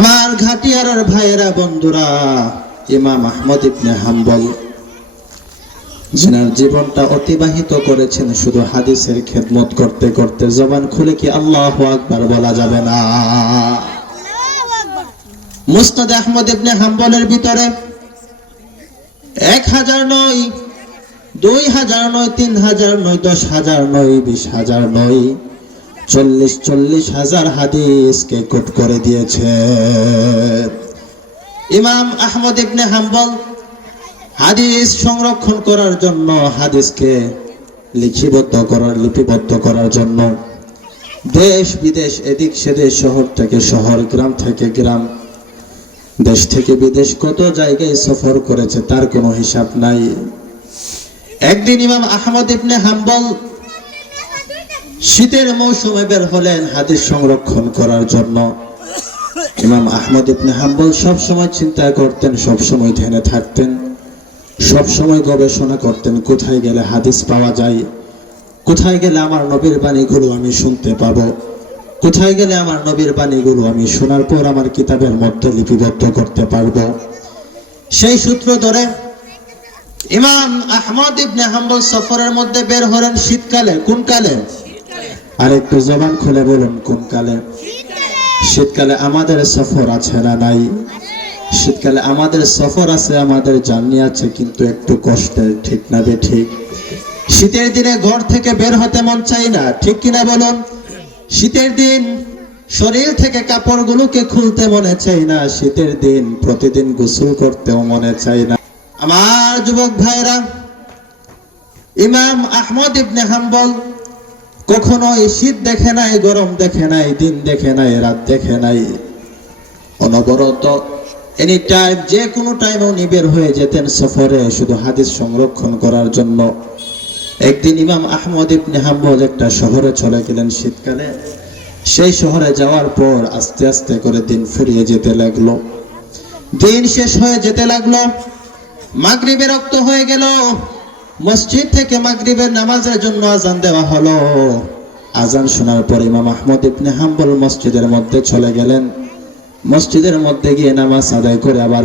আমার ঘাটিয়ার ভাইয়েরা বন্ধুরা, ইমাম আহমদ ইবনে হাম্বল যিনার জীবনটা অতিবাহিত করেছেন শুধু হাদিসের খেদমত করতে করতে, জবান খুলে কি আল্লাহু আকবার বলা যাবে না? মুসনাদ আহমদ ইবনে হাম্বলের ভিতরে 1000 নয়, 2000 নয়, 3000 নয়, 10,000 নয়, 20,000 নয়, 40,000 হাদিসকে কোট করে দিয়েছে ইমাম আহমদ ইবনে হাম্বল। হাদিস সংরক্ষণ করার জন্য, হাদিসকে লিপিবদ্ধ করার জন্য দেশ বিদেশ, এদিক সেদিক, শহর থেকে শহর, গ্রাম থেকে গ্রাম, দেশ থেকে বিদেশ কত জায়গায় সফর করেছে তার কোনো হিসাব নাই। একদিন ইমাম আহমদ ইবনে হাম্বল শীতের মৌসুমে বের হলেন হাদিস সংরক্ষণ করার জন্য। ইমাম আহমদ ইবনে হাম্বল সব সময় চিন্তা করতেন, সব সময় ধ্যানে থাকতেন, সব সময় গবেষণা করতেন, কোথায় গেলে হাদিস পাওয়া যায়, কোথায় গেলে আমার নবীর বাণীগুলো আমি শুনতে পাবো, কোথায় গেলে আমার নবীর বাণীগুলো আমি শোনার পর আমার কিতাবের মধ্যে লিপিবদ্ধ করতে পারবো। সেই সূত্র ধরে ইমাম আহমদ ইবনে হাম্বল সফরের মধ্যে বের হলেন শীতকালে। কোন কালে? আর একটু জবান খুলে বলুন, কোন কালে? শীতকালে আমাদের সফর আছে না নাই? শীতকালে আমাদের সফর আছে, আমাদের জার্নি আছে, কিন্তু একটু কষ্টের, ঠিক না বেঠিক? শীতের দিনে ঘর থেকে বের হতে মন চাই না, ঠিক কিনা বলুন? শীতের দিন শরীর থেকে কাপড়গুলোকে খুলতে মনে চাই না, শীতের দিন প্রতিদিন গোসল করতেও মনে চাই না। আমার যুবক ভাইরা, ইমাম আহমদ ইবনে হাম্বল কখনোই শীত দেখে নাই, গরম দেখে নাই, দিন দেখে নাই, রাত দেখে নাই, অনবরত এনি টাইম, যে কোনো টাইমে উনি বের হয়ে যেতেন সফরে শুধু হাদিস সংরক্ষণ করার জন্য। একদিন ইমাম আহমদ ইবনে হাম্বল একটা শহরে চলে গেলেন শীতকালে। সেই শহরে যাওয়ার পর আস্তে আস্তে করে দিন ফুরিয়ে যেতে লাগলো, দিন শেষ হয়ে যেতে লাগলো, মাগরিবের রক্ত হয়ে গেল। মসজিদ থেকে মাগরিবের নামাজের জন্য আজান দেওয়া হলো। আজান শোনার পর ইমাম আহমদ ইবনে হাম্বল মসজিদের মধ্যে চলে গেলেন। মসজিদের মধ্যে গিয়ে নামাজ আদায় করে আবার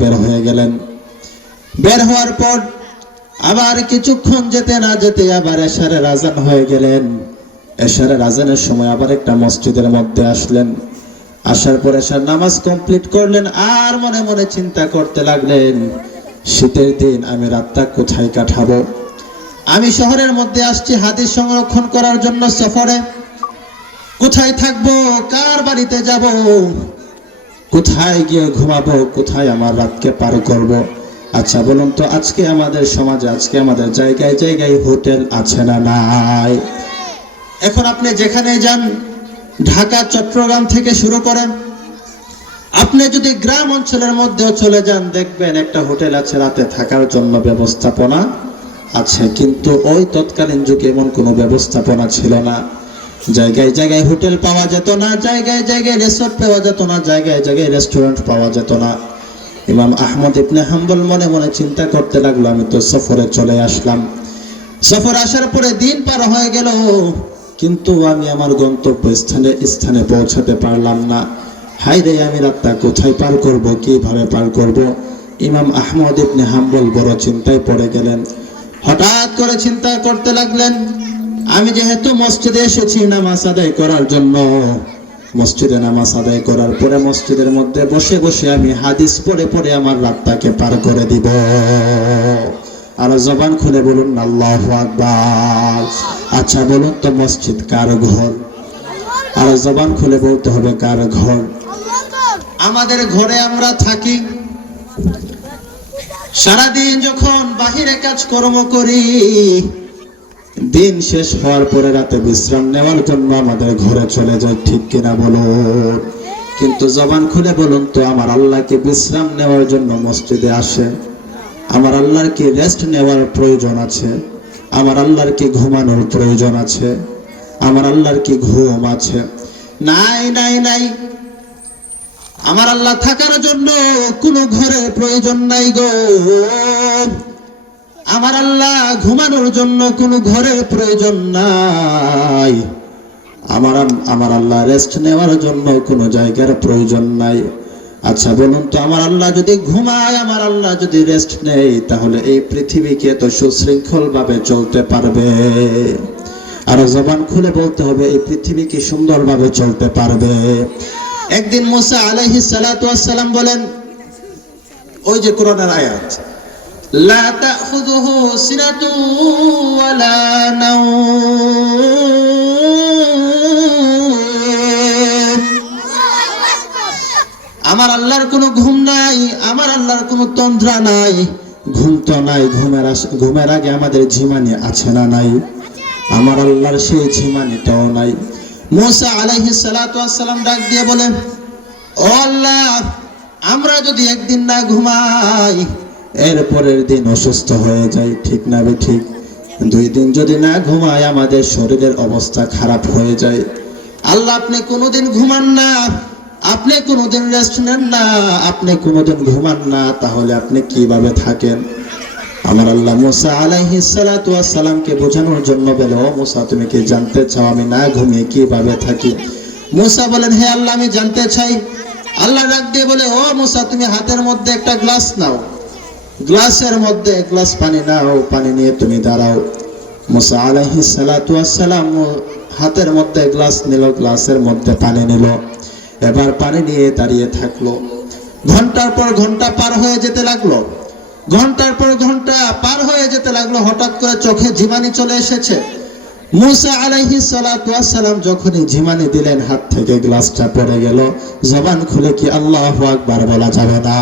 বের হয়ে গেলেন। বের হওয়ার পর আবার কিছুক্ষণ যেতে না যেতে আবার এশারের আজান হয়ে গেলেন। এশারের আজানের সময় আবার একটা মসজিদের মধ্যে আসলেন। আসার পর এশার নামাজ কমপ্লিট করলেন, আর মনে মনে চিন্তা করতে লাগলেন, শীতের দিন আমি রাতটা কোথায় কাটাবো? আমি শহরের মধ্যে আসছি হাদিস সংরক্ষণ করার জন্য সফরে, কোথায় থাকবো, কার বাড়িতে যাব, কোথায় গিয়ে ঘুমাবো, কোথায় আমার রাতকে পার করব? আচ্ছা বলুন তো, আজকে আমাদের সমাজে, আজকে আমাদের জায়গায় জায়গায় হোটেল আছে না নাই? এখন আপনি যেখানে যান, ঢাকা, চট্টগ্রাম থেকে শুরু করেন, আপনি যদি গ্রাম অঞ্চলের মধ্যেও চলে যান, দেখবেন একটা হোটেল আছে, রাতে থাকার জন্য ব্যবস্থাপনা আছে। কিন্তু ওই তৎকালীন যুগে এমন কোনো ব্যবস্থাপনা ছিল না। জায়গায় জায়গায় হোটেল পাওয়া যেত না, জায়গায় জায়গায় রিসোর্ট পাওয়া যেত না, জায়গায় জায়গায় রেস্টুরেন্ট পাওয়া যেত না। ইমাম আহমদ ইবনে হাম্বল মনে মনে চিন্তা করতে লাগলো, আমি তো সফরে চলে আসলাম, সফর আসার পরে দিন পার হয়ে গেল, কিন্তু আমি আমার গন্তব্য স্থানে পৌঁছাতে পারলাম না। হায় রে, আমি রাতটা কোথায় পার করব, কিভাবে পার করব? ইমাম আহমদ ইবনে হাম্বল বড় চিন্তায় পড়ে গেলেন। হঠাৎ করে চিন্তা করতে লাগলেন, আমি যেহেতু মসজিদে এসেছি নামাজ আদায় করার জন্য, মসজিদে নামাজ আদায় করার পরে মসজিদের মধ্যে বসে বসে আমি হাদিস পড়ে পড়ে আমার রাতটাকে পার করে দিব। আর জবান খুলে বলুন আল্লাহু আকবার। আচ্ছা বলুন তো, মসজিদ কার ঘর? আর জবান খুলে বলতে হবে, কার ঘর? আমাদের ঘরে আমরা থাকি, সারাদিন যখন বাহিরে কাজকর্ম করি, দিন শেষ হওয়ার পরে রাতে বিশ্রাম নেওয়ার জন্য আমাদের ঘরে চলে যায়, ঠিক কিনা বলুন? কিন্তু জবান খুলে বলুন তো, আমার আল্লাহকে বিশ্রাম নেওয়ার জন্য মসজিদে আসে? আমার আল্লাহর কি রেস্ট নেওয়ার প্রয়োজন আছে? আমার আল্লাহর কি ঘুমানোর প্রয়োজন আছে? আমার আল্লাহর কি ঘুম আছে? নাই নাই নাই। আমার আল্লাহ থাকার জন্য কোনো ঘরের প্রয়োজন নাই গো। আমার আল্লাহ ঘুমানোর জন্য কোনো ঘরের প্রয়োজন নাই। আমার আল্লাহ রেস্ট নেওয়ার জন্য কোনো জায়গার প্রয়োজন নাই। আচ্ছা বলুন তো, আমার আল্লাহ যদি ঘুমায়, আমার আল্লাহ যদি রেস্ট নেয়, তাহলে এই পৃথিবীকে তো সুশৃঙ্খল ভাবে চলতে পারবে? আর জবান খুলে বলতে হবে, এই পৃথিবী কি সুন্দরভাবে চলতে পারবে? একদিন মুসা আলাইহিস সালাতু ওয়াস সালাম বলেন, ওই যে কোরআনের আয়াত, লা তাখুযুহু সিনাতু ওয়ালা নাওম, আমার আল্লাহর কোনো ঘুম নাই, আমার আল্লাহর কোনো তন্দ্রা নাই। ঘুম তো নাই, ঘুমের আগে আমাদের ঝিমানি আছে না নাই? আমার আল্লাহর সেই ঝিমানিটাও নাই। মুসা আলাইহিস সালাতু ওয়াস সালাম ডাক দিয়ে বলেন, ও আল্লাহ, আমরা যদি একদিন না ঘুমাই, এর পরের দিন অসুস্থ হয়ে যাই, ঠিক না বে ঠিক? 2 দিন যদি না ঘুমাই, আমাদের শরীরের অবস্থা খারাপ হয়ে যায়। আল্লাহ, আপনি কোনোদিন ঘুমান না, আপনি কোনোদিন রেস্ট নেন না, আপনি কোনোদিন ঘুমান না, তাহলে আপনি কিভাবে থাকেন? আমার আল্লাহ মুসা আলাইহিস সালাতু ওয়াস সালামকে বোঝানোর জন্য বলে, ও মুসা, তুমি কি জানতে চাও আমি না ঘুমিয়ে কিভাবে থাকি? মুসা বলেন, হে আল্লাহ, আমি জানতে চাই। আল্লাহ ডাক দিয়ে বলে, ও মুসা, তুমি হাতের মধ্যে একটা গ্লাস নাও, গ্লাসের মধ্যে 1 গ্লাস পানি নাও, পানি নিয়ে তুমি দাঁড়াও। মুসা আলাইহিস সালাতু ওয়াস সালাম হাতের মধ্যে গ্লাস নিল, গ্লাসের মধ্যে পানি নিল, এবার পানি নিয়ে দাঁড়িয়ে থাকলো। ঘন্টার পর ঘন্টা পার হয়ে যেতে লাগলো, ঘন্টার পর ঘন্টা পার হয়ে যেতে লাগলো। হঠাৎ করে চোখে ঝিমানি চলে এসেছে। মুসা আলাইহিস সালাতু ওয়াস সালাম যখনই ঝিমানি দিলেন, হাত থেকে গ্লাসটা পড়ে গেল। জবান খুলে কি আল্লাহু আকবার বলা যাবে না?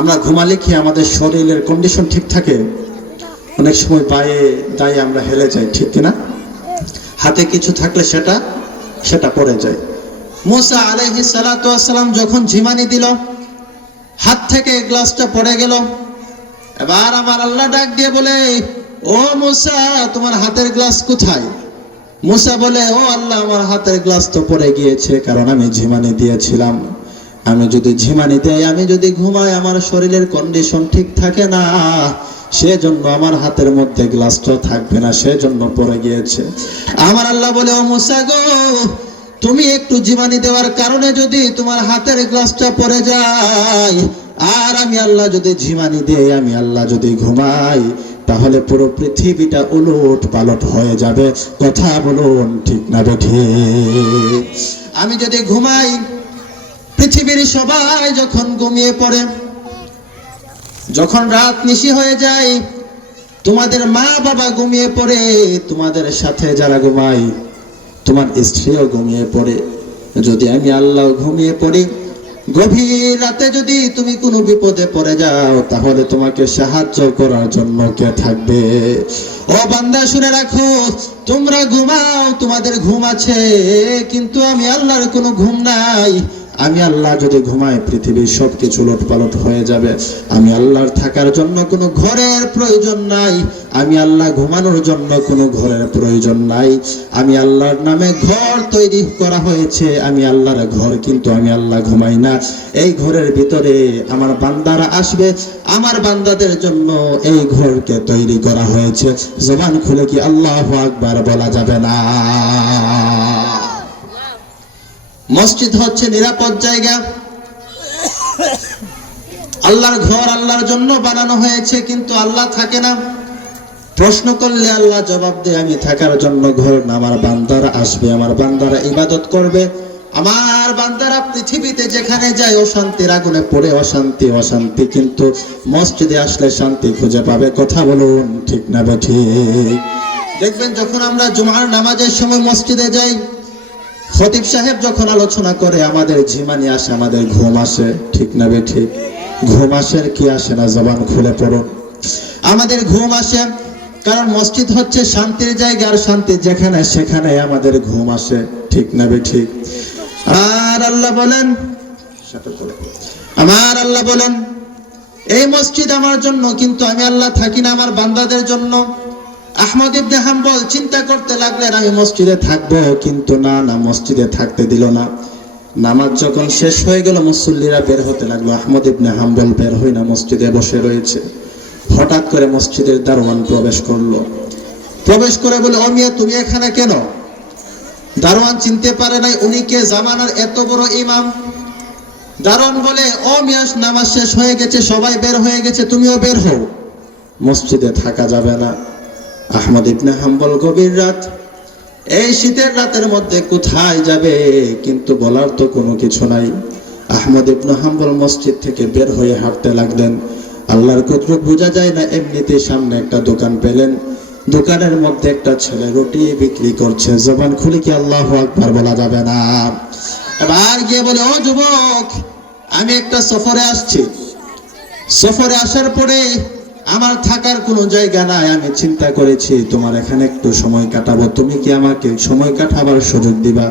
আমরা ঘুমালে কি আমাদের শরীরের কন্ডিশন ঠিক থাকে? অনেক সময় পায়ে দায়ে আমরা হেলে যাই, ঠিক কিনা? হাতে কিছু থাকলে সেটা পড়ে যায়। মুসা আলাইহিস সালাতু ওয়াস সালাম যখন ঝিমানি দিল, হাত থেকে গ্লাসটা পড়ে গেল। এবার আমার আল্লাহ ডাক দিয়ে বলে, ও মুসা, তোমার হাতের গ্লাস কোথায়? মুসা বলে, ও আল্লাহ, আমার হাতের গ্লাস তো পড়ে গিয়েছে, কারণ আমি ঝিমানি দিয়েছিলাম। আমি যদি ঝিমানি দেই, আমি যদি ঘুমাই, আমার শরীরের কন্ডিশন ঠিক থাকে না, সেজন্য আমার হাতের মধ্যে গ্লাসটা থাকবে না, সেজন্য পড়ে গিয়েছে। আমার আল্লাহ বলে, ও মুসা গো, তুমি একটু ঝিমানি দেওয়ার কারণে যদি তোমার হাতের গ্লাসটা পড়ে যায়, আর আমি আল্লাহ যদি ঝিমানি দেই, আমি আল্লাহ যদি ঘুমাই, তাহলে পুরো পৃথিবীটা উলট পালট হয়ে যাবে। কথা বলুন, ঠিক না বেঠিক? আমি যদি ঘুমাই, পৃথিবীর সবাই যখন ঘুমিয়ে পড়ে, যখন রাত নিশি হয়ে যায়, তোমাদের মা বাবা ঘুমিয়ে পড়ে, তোমাদের সাথে যারা ঘুমায়, তোমার স্ত্রীও ঘুমিয়ে পড়ে, যদি আমি আল্লাহ ঘুমিয়ে পড়ি, গভীর রাতে যদি তুমি কোনো বিপদে পড়ে যাও, তাহলে তোমাকে সাহায্য করার জন্য কে থাকবে? ও বান্দা, শুনে রাখো, তোমরা ঘুমাও, তোমাদের ঘুম আছে, কিন্তু আমি আল্লাহর কোনো ঘুম নাই। আমি আল্লাহ যদি ঘুমাই, পৃথিবীর সবকিছু লটপালট হয়ে যাবে। আমি আল্লাহর থাকার জন্য কোনো ঘরের প্রয়োজন নাই, আমি আল্লাহ ঘুমানোর জন্য কোনো ঘরের প্রয়োজন নাই। আমি আল্লাহর নামে ঘর তৈরি করা হয়েছে, আমি আল্লাহর ঘর, কিন্তু আমি আল্লাহ ঘুমাই না। এই ঘরের ভিতরে আমার বান্দারা আসবে, আমার বান্দাদের জন্য এই ঘরকে তৈরি করা হয়েছে। জবান খুলে কি আল্লাহু আকবার বলা যাবে না? মসজিদ হচ্ছে নিরাপদ জায়গা। আল্লাহর ঘর আল্লাহর জন্য বানানো হয়েছে, কিন্তু আল্লাহ থাকে না। প্রশ্ন করলে আল্লাহ জবাব দেয়, আমি থাকার জন্য ঘর না, আমার বান্দারা আসবে, আমার বান্দারা ইবাদত করবে, আমার বান্দারা পৃথিবীতে যেখানে যায় অশান্তির আগুনে পড়ে, অশান্তি, কিন্তু মসজিদে আসলে শান্তি খুঁজে পাবে। কথা বলুন, ঠিক না বেঠিক? দেখবেন যখন আমরা জুমার নামাজের সময় মসজিদে যাই, খতিব সাহেব যখন আলোচনা করে, আমাদের ঝিমানি আসে, আমাদের ঘুম আসে, ঠিক না বেঠিক? ঘুম আসে কি আসে না? জবান খুলে পড়ুন। আমাদের ঘুম আসে, কারণ মসজিদ হচ্ছে শান্তির জায়গা, আর শান্তি যেখানে সেখানে আমাদের ঘুম আসে, ঠিক না বেঠিক? আর আল্লাহ বলেন, আমার আল্লাহ বলেন, এই মসজিদ আমার জন্য, কিন্তু আমি আল্লাহ থাকি না আমার বান্দাদের জন্য। আহমদ ইবনে হাম্বল চিন্তা করতে লাগলেন, আমি মসজিদে থাকবো, কিন্তু না, মসজিদে থাকতে দিল না। নামাজ যখন শেষ হয়ে গেল, মুসল্লিরা বের হতে লাগলো, আহমদ ইবনে হাম্বল বের হয় না, মসজিদে বসে রয়েছে। হঠাৎ করে মসজিদের দারোয়ান প্রবেশ করলো। প্রবেশ করে বলে, ও মিয়া তুমি এখানে কেন? দারোয়ান চিনতে পারে নাই উনি কে, জামানার এত বড় ইমাম। দারোয়ান বলে, ও মিয়া নামাজ শেষ হয়ে গেছে, সবাই বের হয়ে গেছে, তুমিও বের হও, মসজিদে থাকা যাবে না। আহমদ ইবনে হাম্বল গভীর রাত, এই শীতের রাতের মধ্যে কোথায় যাবে, কিন্তু বলার তো কোনো কিছু নাই। আহমদ ইবনে হাম্বল মসজিদ থেকে বের হয়ে হাঁটতে লাগলেন। আল্লাহর কুদরত বোঝা যায় না, এমনিতে সামনে একটা দোকান পেলেন। দোকানের মধ্যে একটা ছেলে রুটি বিক্রি করছে। জবান খুলে কি আল্লাহু আকবার বলা যাবে না? এবার গিয়ে বলে, ও যুবক, আমি একটা সফরে আসছি, সফরে আসার পরে আমার থাকার কোনো জায়গা নাই, আমি চিন্তা করেছি তোমার এখানে একটু সময় কাটাবো, তুমি কি আমাকে সময় কাটাবার সুযোগ দিবা?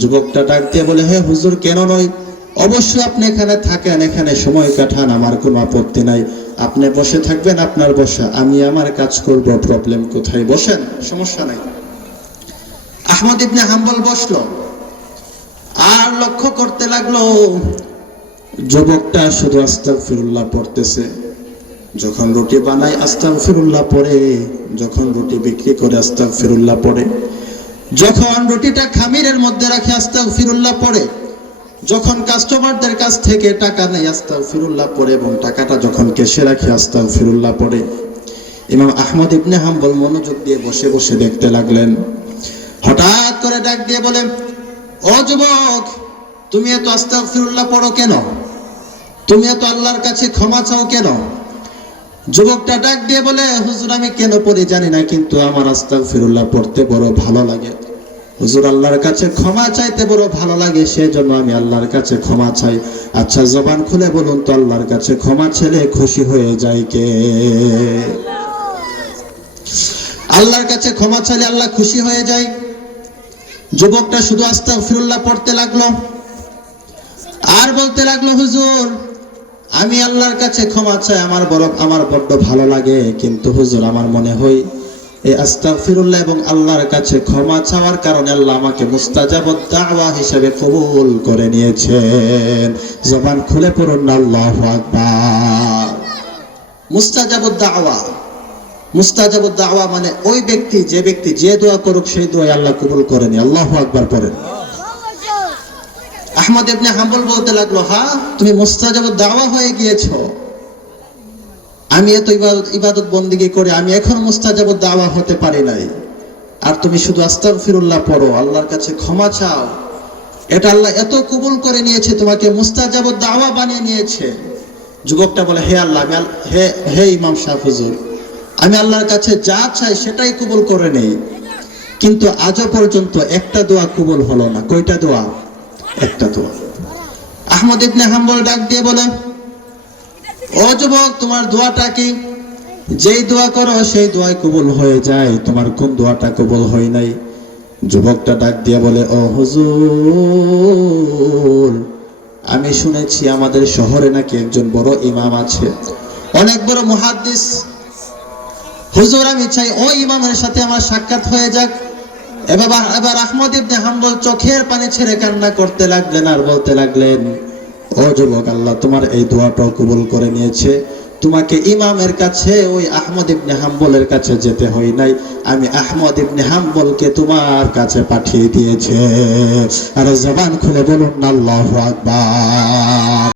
যুবকটা ডাক দিয়ে বলে, হ্যাঁ হুজুর, কেন নয়, অবশ্যই আপনি এখানে থাকেন, এখানে সময় কাটান, আমার কোনো আপত্তি নাই। আপনি বসে থাকবেন আপনার বসা, আমি আমার কাজ করব, প্রবলেম কোথায়, বসেন, সমস্যা নাই। আহমদ ইবনে হাম্বল বসলো আর লক্ষ্য করতে লাগলো যুবকটা শুধু আস্তাগফিরুল্লাহ পড়তেছে। যখন রুটি বানায় আস্তাগফিরুল্লাহ পড়ে, যখন রুটি বিক্রি করে আস্তাগফিরুল্লাহ পড়ে, যখন রুটিটা খামিরের মধ্যে রাখে আস্তাগফিরুল্লাহ পড়ে, যখন কাস্টমারদের কাছ থেকে টাকা নেয় আস্তাগফিরুল্লাহ পড়ে, এবং টাকাটা যখন কেশে রাখে আস্তাগফিরুল্লাহ পড়ে। ইমাম আহমদ ইবনে হাম্বল মনোযোগ দিয়ে বসে বসে দেখতে লাগলেন। হঠাৎ করে ডাক দিয়ে বলে, ও যুবক, তুমি এত আস্তাগফিরুল্লাহ পড়ো কেন? তুমি এত আল্লাহর কাছে ক্ষমা চাও কেন? যুবকটা ডাক দিয়ে বলে, হুজুর আমি কেন পড়ি জানি না, কিন্তু আমার আস্তাগফিরুল্লাহ পড়তে বড় ভালো লাগে। হুজুর আল্লাহর কাছে ক্ষমা চাইতে বড় ভালো লাগে, সেজন্য আমি আল্লাহর কাছে ক্ষমা চাই। আচ্ছা জবান খুলে বলুন তো, আল্লাহর কাছে ক্ষমা ছেলে খুশি হয়ে যায় কে? আল্লাহর কাছে ক্ষমা চাইলে আল্লাহ খুশি হয়ে যায়। যুবকটা শুধু আস্তাগফিরুল্লাহ পড়তে লাগলো আর বলতে লাগলো, হুজুর আমি আল্লাহর কাছে ক্ষমা চাই, আমার বড্ড ভালো লাগে, কিন্তু হুজুর আমার মনে হয় এই আস্তাগফিরুল্লাহ এবং আল্লাহর কাছে ক্ষমা চাওয়ার কারণে আল্লাহ আমাকে মুস্তাজাবুদ দাওয়া হিসেবে কবুল করে নিয়েছেন। জবান খুলে পড়ুন আল্লাহু আকবার। মুস্তাজাবুদ দাওয়া, মুস্তাজাবুদ দাওয়া মানে ওই ব্যক্তি যে দোয়া করুক সেই দোয়া আল্লাহ কবুল করেন। আল্লাহু আকবার পড়েন। আহমদ ইবনে হাম্বল বলতে লাগলো, হ্যাঁ তুমি মুস্তাজাবুদ দাওয়া হয়ে গিয়েছো, আমি এত ইবাদত বন্দেগী করে আমি এখন মুস্তাজাবুদ দাওয়া হতে পারি নাই, আর তুমি শুধু আস্তাগফিরুল্লাহ পড়ো, আল্লাহর কাছে ক্ষমা চাও, এটা আল্লাহ এত কবুল করে নিয়েছে, তোমাকে মুস্তাজাবুদ দাওয়া বানিয়ে নিয়েছে। যুবকটা বলে, হে আল্লাহ, হে ইমাম সাহেব হুজুর, আমি আল্লাহর কাছে যা চাই সেটাই কবুল করে নেই, কিন্তু আজও পর্যন্ত একটা দোয়া কবুল হলো না। কয়টা দোয়া? একটা দোয়া। আহমদ ইবনে হাম্বল ডাক দিয়ে বলে, ও যুবক, তোমার দোয়াটা কি? যেই দোয়া করো সেই দোয়াই কবুল হয়ে যায়, তোমার কোন দোয়াটা কবুল হয় নাই? যুবকটা ডাক দিয়ে বলে, ও হুজুর, আমি শুনেছি আমাদের শহরে নাকি একজন বড় ইমাম আছে, অনেক বড় মুহাদ্দিস। হুজুর আমি চাই ওই ইমামের সাথে আমার সাক্ষাৎ হয়ে যাক। এবার আহমদ ইবনে হাম্বল চোখের পানি ছেড়ে কান্না করতে লাগলেন আর বলতে লাগলেন, ও যুবক, আল্লাহ তোমার এই দোয়াটাও কবুল করে নিয়েছে, তোমাকে ইমামের কাছে ওই আহমদ ইবনে হাম্বলের কাছে যেতে হয় নাই, আমি আহমদ ইবনে হাম্বলকে তোমার কাছে পাঠিয়ে দিয়েছে। আর জবান খুলে বলুন আল্লাহু আকবার।